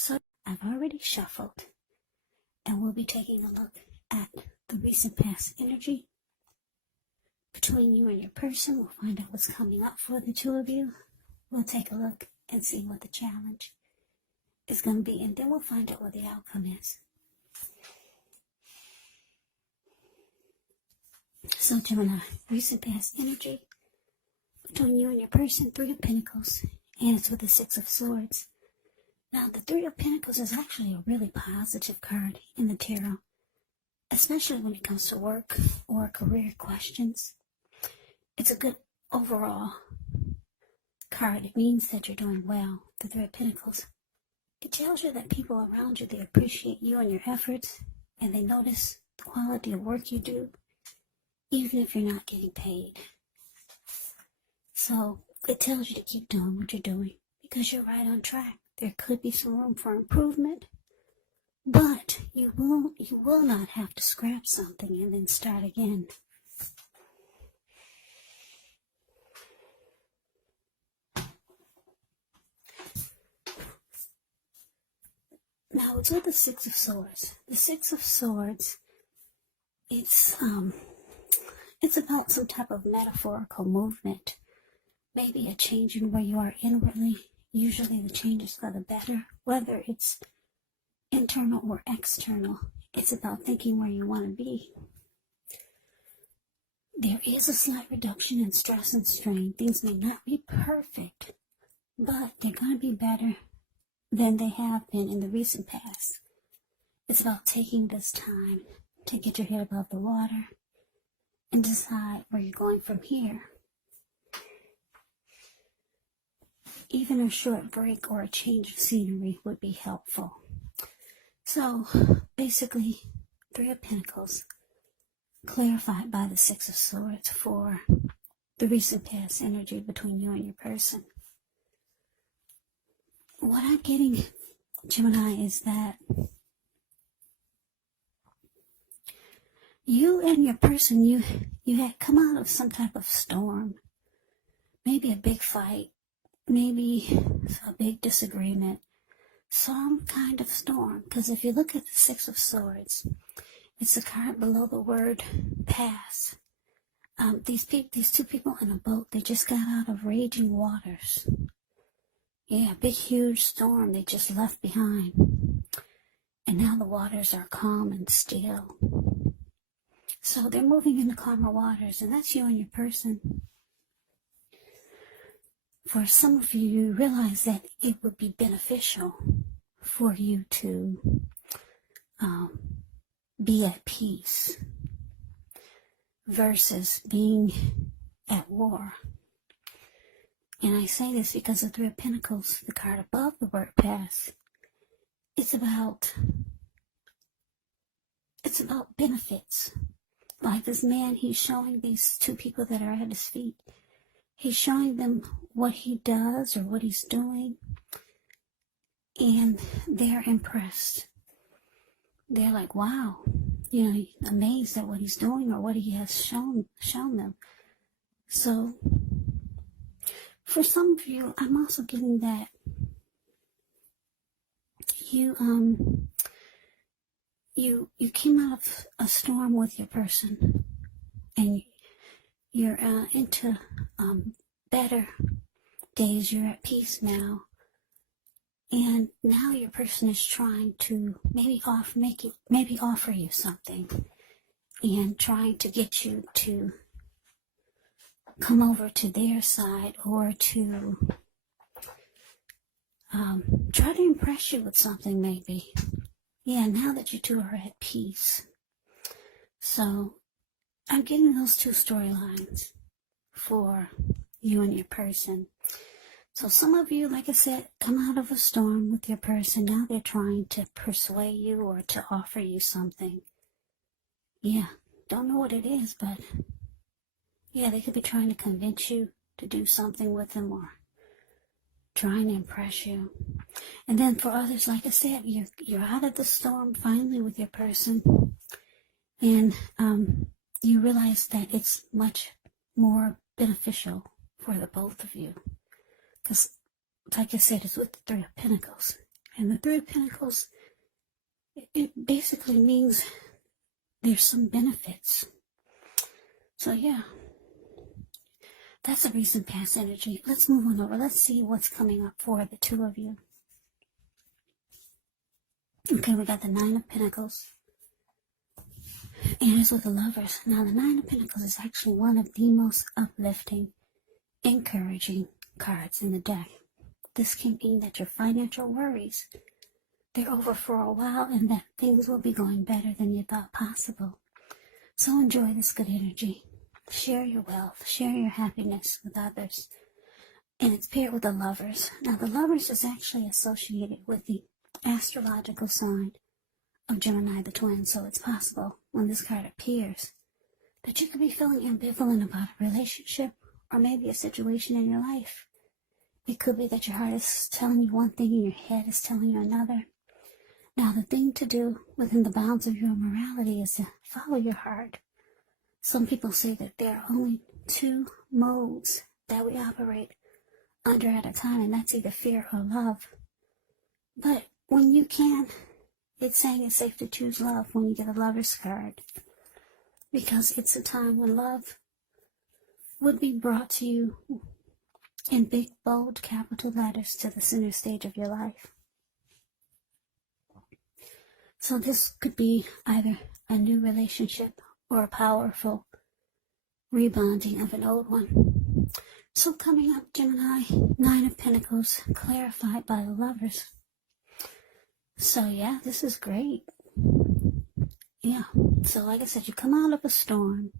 So I've already shuffled, and we'll be taking a look at the recent past energy between you and your person. We'll find out what's coming up for the two of you. We'll take a look and see what the challenge is going to be, and then we'll find out what the outcome is. So Gemini, recent past energy between you and your person, Three of Pentacles, and it's with the Six of Swords. Now, the Three of Pentacles is actually a really positive card in the tarot, especially when it comes to work or career questions. It's a good overall card. It means that you're doing well. The Three of Pentacles. It tells you that people around you, they appreciate you and your efforts, and they notice the quality of work you do, even if you're not getting paid. So it tells you to keep doing what you're doing because you're right on track. There could be some room for improvement, but you will not have to scrap something and then start again. Now it's with the Six of Swords. The Six of Swords, it's about some type of metaphorical movement. Maybe a change in where you are inwardly. Usually the change is for the better, whether it's internal or external. It's about thinking where you want to be. There is a slight reduction in stress and strain. Things may not be perfect, but they're going to be better than they have been in the recent past. It's about taking this time to get your head above the water and decide where you're going from here. Even a short break or a change of scenery would be helpful. So, basically, Three of Pentacles clarified by the Six of Swords for the recent past energy between you and your person. What I'm getting, Gemini, is that you and your person, you had come out of some type of storm. Maybe a big fight. Maybe a big disagreement. Some kind of storm. Because if you look at the Six of Swords, it's the card below the word pass. These two people in a boat, they just got out of raging waters. Yeah, big huge storm they just left behind. And now the waters are calm and still. So they're moving into calmer waters, and that's you and your person. For some of you, you realize that it would be beneficial for you to be at peace versus being at war. And I say this because the Three of Pentacles, the card above the word pass, it's about benefits. Like this man, he's showing these two people that are at his feet, he's showing them what he does or what he's doing, and they're impressed. They're like, wow, amazed at what he's doing or what he has shown them. So for some of you, I'm also getting that you came out of a storm with your person, and you're into better days. You're at peace now, and now your person is trying to maybe offer you something, and trying to get you to come over to their side, or to try to impress you with something maybe. Yeah, now that you two are at peace. So I'm getting those two storylines for you and your person. So some of you, like I said, come out of a storm with your person. Now they're trying to persuade you or to offer you something. Yeah, don't know what it is, but yeah, they could be trying to convince you to do something with them or trying to impress you. And then for others, like I said, you're out of the storm finally with your person, and you realize that it's much more beneficial for the both of you. Because, like I said, it's with the Three of Pentacles. And the Three of Pentacles, it basically means there's some benefits. So yeah, that's a recent past energy. Let's move on over. Let's see what's coming up for the two of you. Okay, we got the Nine of Pentacles. And it's with the Lovers. Now, the Nine of Pentacles is actually one of the most uplifting, encouraging cards in the deck. This can mean that your financial worries, they're over for a while, and that things will be going better than you thought possible. So enjoy this good energy. Share your wealth, share your happiness with others. And it's paired with the Lovers. Now, the Lovers is actually associated with the astrological sign of Gemini, the twin. So it's possible when this card appears that you could be feeling ambivalent about a relationship or maybe a situation in your life. It could be that your heart is telling you one thing and your head is telling you another. Now, the thing to do within the bounds of your morality is to follow your heart. Some people say that there are only two modes that we operate under at a time, and that's either fear or love. But when you can, it's saying it's safe to choose love when you get a Lover's card, because it's a time when love would be brought to you in big, bold, capital letters to the center stage of your life. So this could be either a new relationship or a powerful rebonding of an old one. So coming up, Gemini, Nine of Pentacles, clarified by the Lovers. So yeah, this is great. Yeah, so like I said, you come out of a storm,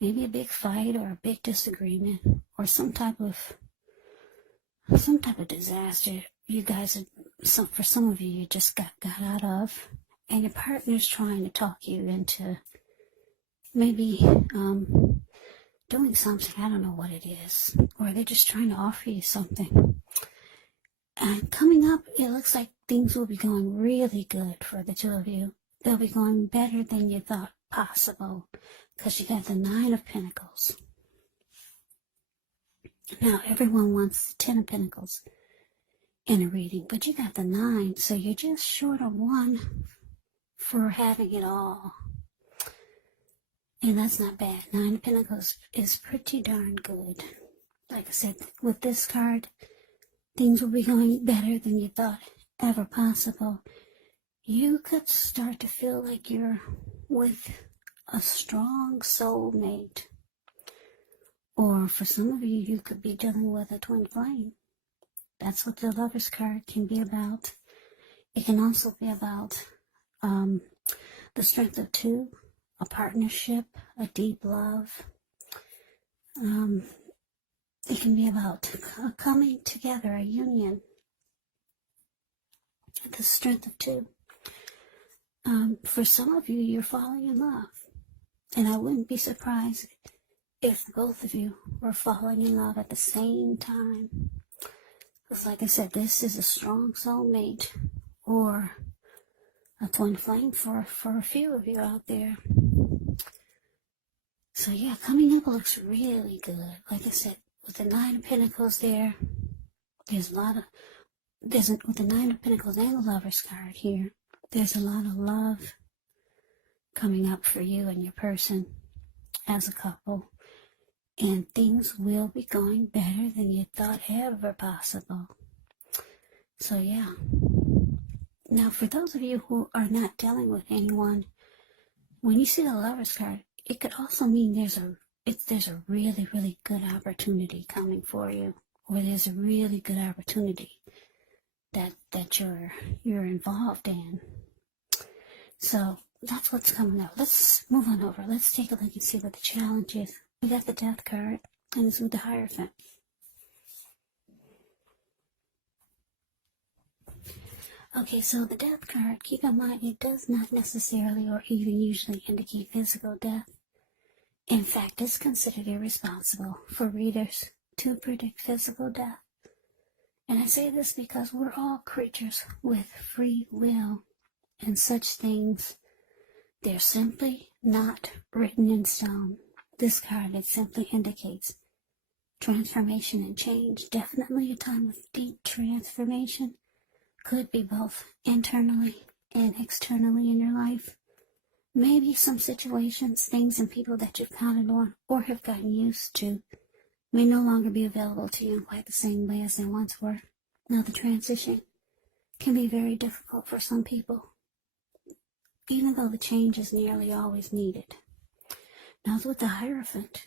maybe a big fight or a big disagreement or some type of disaster. You guys, for some of you, just got out of, and your partner's trying to talk you into maybe doing something. I don't know what it is, or they're just trying to offer you something. And coming up, it looks like things will be going really good for the two of you. They'll be going better than you thought possible, because you got the Nine of Pentacles. Now, everyone wants the Ten of Pentacles in a reading, but you got the Nine, so you're just short of one for having it all. And that's not bad. Nine of Pentacles is pretty darn good. Like I said, with this card, things will be going better than you thought ever possible. You could start to feel like you're with a strong soulmate. Or for some of you, you could be dealing with a twin flame. That's what the Lover's card can be about. It can also be about the strength of two, a partnership, a deep love. It can be about a coming together, a union. The strength of two. For some of you, you're falling in love. And I wouldn't be surprised if both of you were falling in love at the same time. Because like I said, this is a strong soulmate or a twin flame for a few of you out there. So yeah, coming up looks really good. Like I said, with the Nine of Pentacles there, with the Nine of Pentacles and the Lover's card here, there's a lot of love coming up for you and your person as a couple. And things will be going better than you thought ever possible. So yeah. Now for those of you who are not dealing with anyone, when you see the Lover's card, it could also mean there's a really, really good opportunity coming for you. Or there's a really good opportunity that you're involved in. So that's what's coming up. Let's move on over. Let's take a look and see what the challenge is. We got the Death card, and it's with the Hierophant. Okay, so the Death card, keep in mind, it does not necessarily or even usually indicate physical death. In fact, it's considered irresponsible for readers to predict physical death. And I say this because we're all creatures with free will, and such things, they're simply not written in stone. This card, it simply indicates transformation and change. Definitely a time of deep transformation, Could be both internally and externally in your life. Maybe some situations, things, and people that you've counted on or have gotten used to may no longer be available to you in quite the same way as they once were. Now, the transition can be very difficult for some people, even though the change is nearly always needed. Now, with the Hierophant,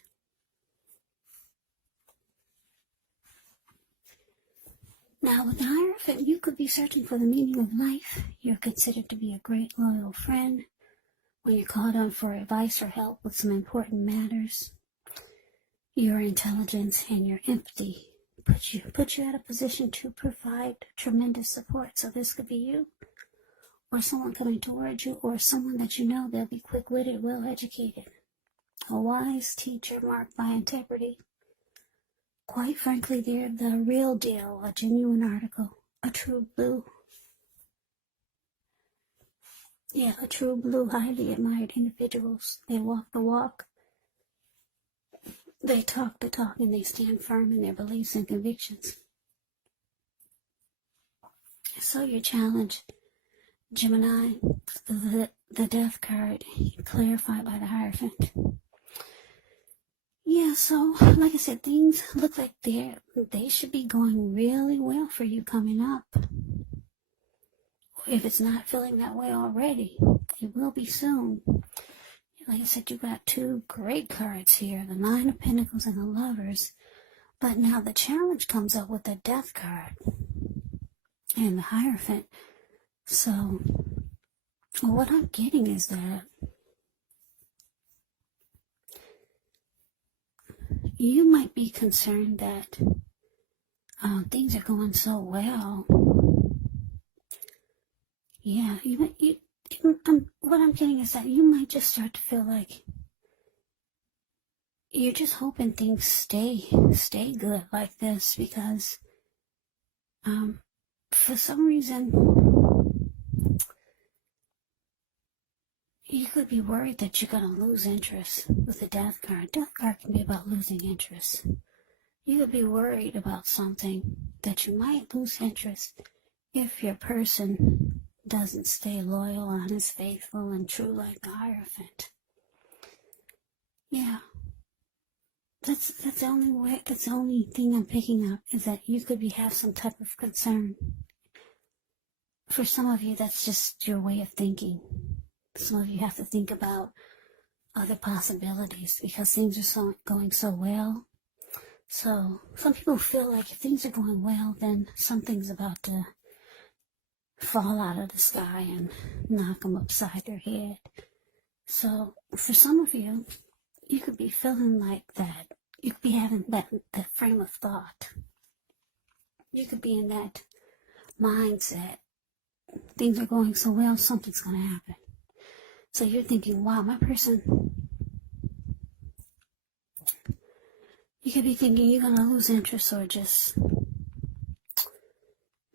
you could be searching for the meaning of life. You're considered to be a great loyal friend when you're called on for advice or help with some important matters. Your intelligence and your empathy put you at a position to provide tremendous support. So this could be you, or someone coming towards you, or someone that you know. They'll be quick-witted, well-educated, a wise teacher marked by integrity. Quite frankly, they're the real deal, a genuine article, a true blue. Yeah, a true blue, highly admired individuals. They walk the walk, they talk the talk, and they stand firm in their beliefs and convictions. So your challenge, Gemini, the death card, clarified by the Hierophant. Yeah, so like I said, things look like they should be going really well for you coming up. If it's not feeling that way already, it will be soon. Like I said, you got two great cards here, the Nine of Pentacles and the Lovers. But now the challenge comes up with the Death card and the Hierophant. So what I'm getting is that you might be concerned that things are going so well. Yeah, what I'm getting is that you might just start to feel like you're just hoping things stay good like this, because for some reason you could be worried that you're going to lose interest with the Death card. Death card can be about losing interest. You could be worried about something that you might lose interest if your person doesn't stay loyal, honest, faithful, and true like the Hierophant. Yeah. That's the only way. That's the only thing I'm picking up, is that you could have some type of concern. For some of you, that's just your way of thinking. Some of you have to think about other possibilities because things are going so well. So some people feel like if things are going well, then something's about to fall out of the sky and knock them upside their head. So for some of you, you could be feeling like that. You could be having that frame of thought. You could be in that mindset. Things are going so well, something's going to happen. So you're thinking, wow, my person. You could be thinking you're going to lose interest or just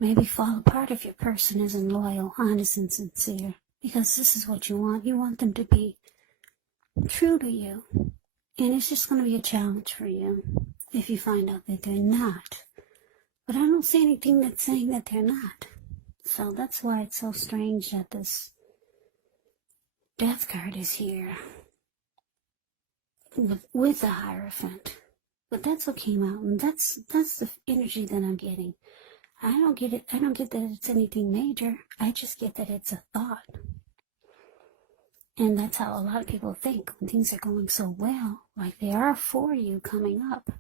maybe fall apart if your person isn't loyal, honest, and sincere. Because this is what you want. You want them to be true to you. And it's just going to be a challenge for you if you find out that they're not. But I don't see anything that's saying that they're not. So that's why it's so strange that this Death card is here with the Hierophant. But that's what came out, and that's the energy that I'm getting. I don't get it. I don't get that it's anything major. I just get that it's a thought. And that's how a lot of people think when things are going so well, like they are for you coming up.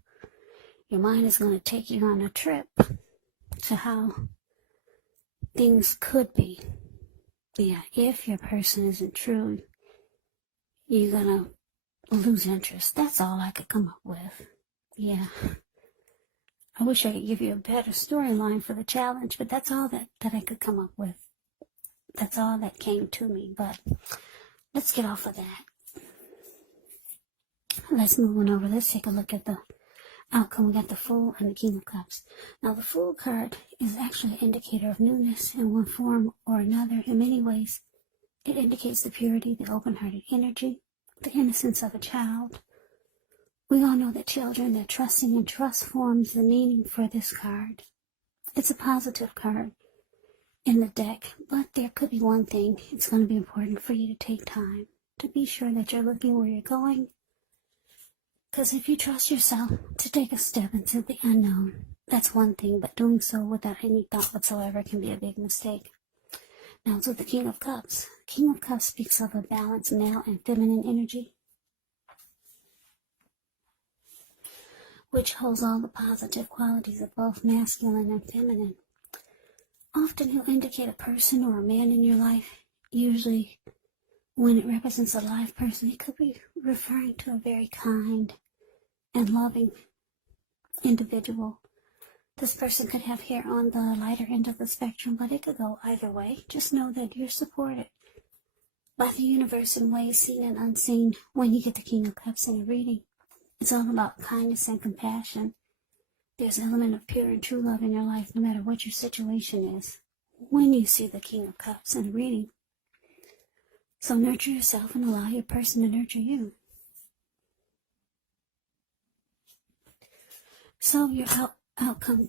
Your mind is going to take you on a trip to how things could be. Yeah, if your person isn't true, you're going to lose interest. That's all I could come up with. Yeah. I wish I could give you a better storyline for the challenge, but that's all that I could come up with. That's all that came to me, but let's get off of that. Let's move on over. Let's take a look at the outcome. We got the Fool and the King of Cups. Now, the Fool card is actually an indicator of newness in one form or another. In many ways, it indicates the purity, the open-hearted energy, the innocence of a child. We all know that children, they're trusting, and trust forms the meaning for this card. It's a positive card. in the deck, but there could be one thing. It's going to be important for you to take time to be sure that you're looking where you're going. Because if you trust yourself to take a step into the unknown, that's one thing, but doing so without any thought whatsoever can be a big mistake. Now to the King of Cups. King of Cups speaks of a balanced male and feminine energy, which holds all the positive qualities of both masculine and feminine. Often he'll indicate a person or a man in your life. Usually when it represents a live person, it could be referring to a very kind and loving individual. This person could have hair on the lighter end of the spectrum, but it could go either way. Just know that you're supported by the universe in ways seen and unseen when you get the King of Cups in a reading. It's all about kindness and compassion. There's an element of pure and true love in your life, no matter what your situation is, when you see the King of Cups in a reading. So nurture yourself and allow your person to nurture you. So your outcome,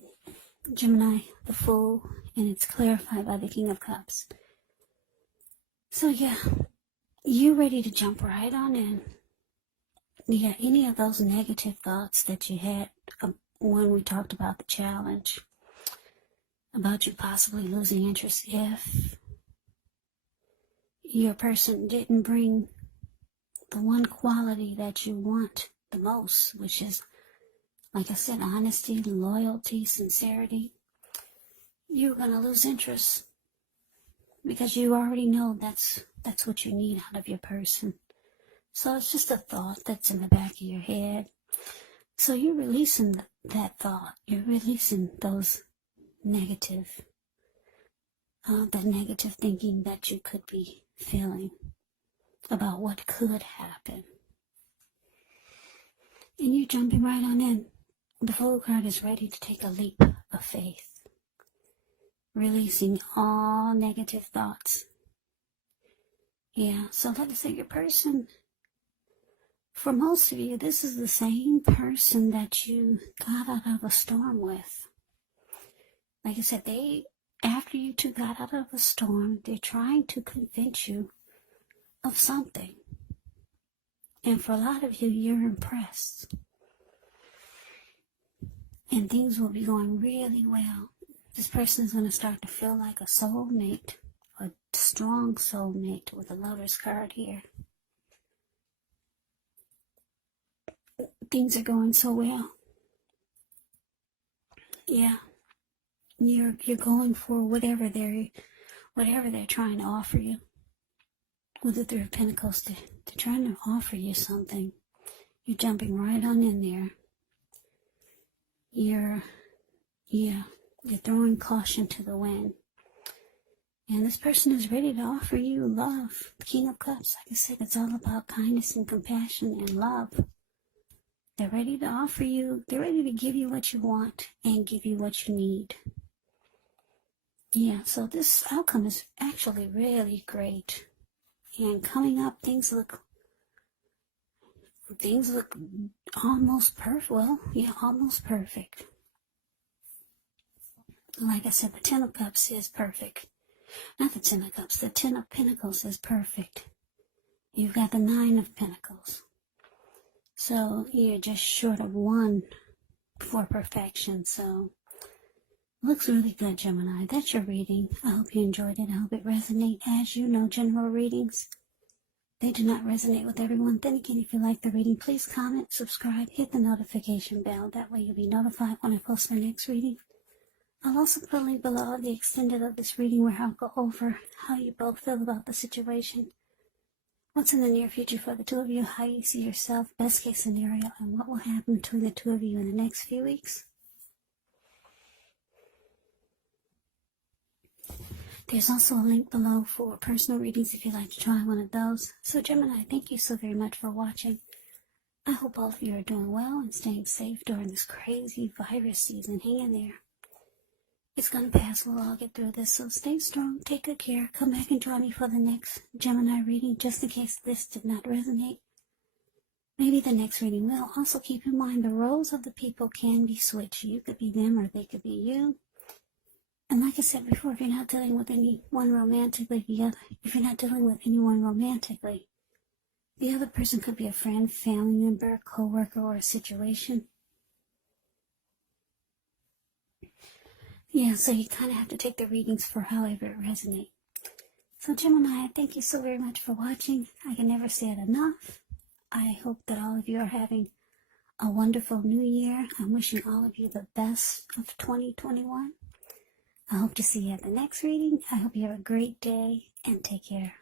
Gemini, the Fool, and it's clarified by the King of Cups. So yeah, you're ready to jump right on in. Yeah, any of those negative thoughts that you had when we talked about the challenge, about you possibly losing interest if your person didn't bring the one quality that you want the most, which is, like I said, honesty, loyalty, sincerity, you're going to lose interest because you already know that's what you need out of your person. So it's just a thought that's in the back of your head. So you're releasing that thought. You're releasing those negative, that negative thinking that you could be feeling about what could happen. And you're jumping right on in. The Fool card is ready to take a leap of faith, releasing all negative thoughts. Yeah, so like I said, your person, for most of you, this is the same person that you got out of a storm with. Like I said, after you two got out of a storm, they're trying to convince you of something. And for a lot of you, you're impressed. And things will be going really well. This person is going to start to feel like a soulmate, a strong soulmate with a Lover's card here. Things are going so well. Yeah. You're going for whatever they're trying to offer you. With the Three of Pentacles, they're trying to offer you something. You're jumping right on in there. You're throwing caution to the wind. And this person is ready to offer you love. The King of Cups, like I said, it's all about kindness and compassion and love. They're ready to offer you, they're ready to give you what you want and give you what you need. Yeah, so this outcome is actually really great. And coming up, things look almost perfect. Well, yeah, almost perfect. Like I said, the Ten of Cups is perfect. Not the Ten of Cups, the Ten of Pentacles is perfect. You've got the Nine of Pentacles. So you're just short of one for perfection. So looks really good, Gemini. That's your reading. I hope you enjoyed it. I hope it resonated. As you know, general readings, they do not resonate with everyone. Then again, if you like the reading, please comment, subscribe, hit the notification bell. That way you'll be notified when I post my next reading. I'll also put a link below of the extended of this reading where I'll go over how you both feel about the situation. What's in the near future for the two of you, how you see yourself, best case scenario, and what will happen between the two of you in the next few weeks. There's also a link below for personal readings if you'd like to try one of those. So Gemini, thank you so very much for watching. I hope all of you are doing well and staying safe during this crazy virus season. Hang in there. It's going to pass. We'll all get through this. So stay strong. Take good care. Come back and join me for the next Gemini reading, just in case this did not resonate. Maybe the next reading will. Also keep in mind the roles of the people can be switched. You could be them or they could be you. And like I said before, if you're not dealing with anyone romantically, if you're not dealing with anyone romantically, the other person could be a friend, family member, co-worker, or a situation. Yeah, so you kind of have to take the readings for however it resonates. So Gemini, thank you so very much for watching. I can never say it enough. I hope that all of you are having a wonderful new year. I'm wishing all of you the best of 2021. I hope to see you at the next reading. I hope you have a great day and take care.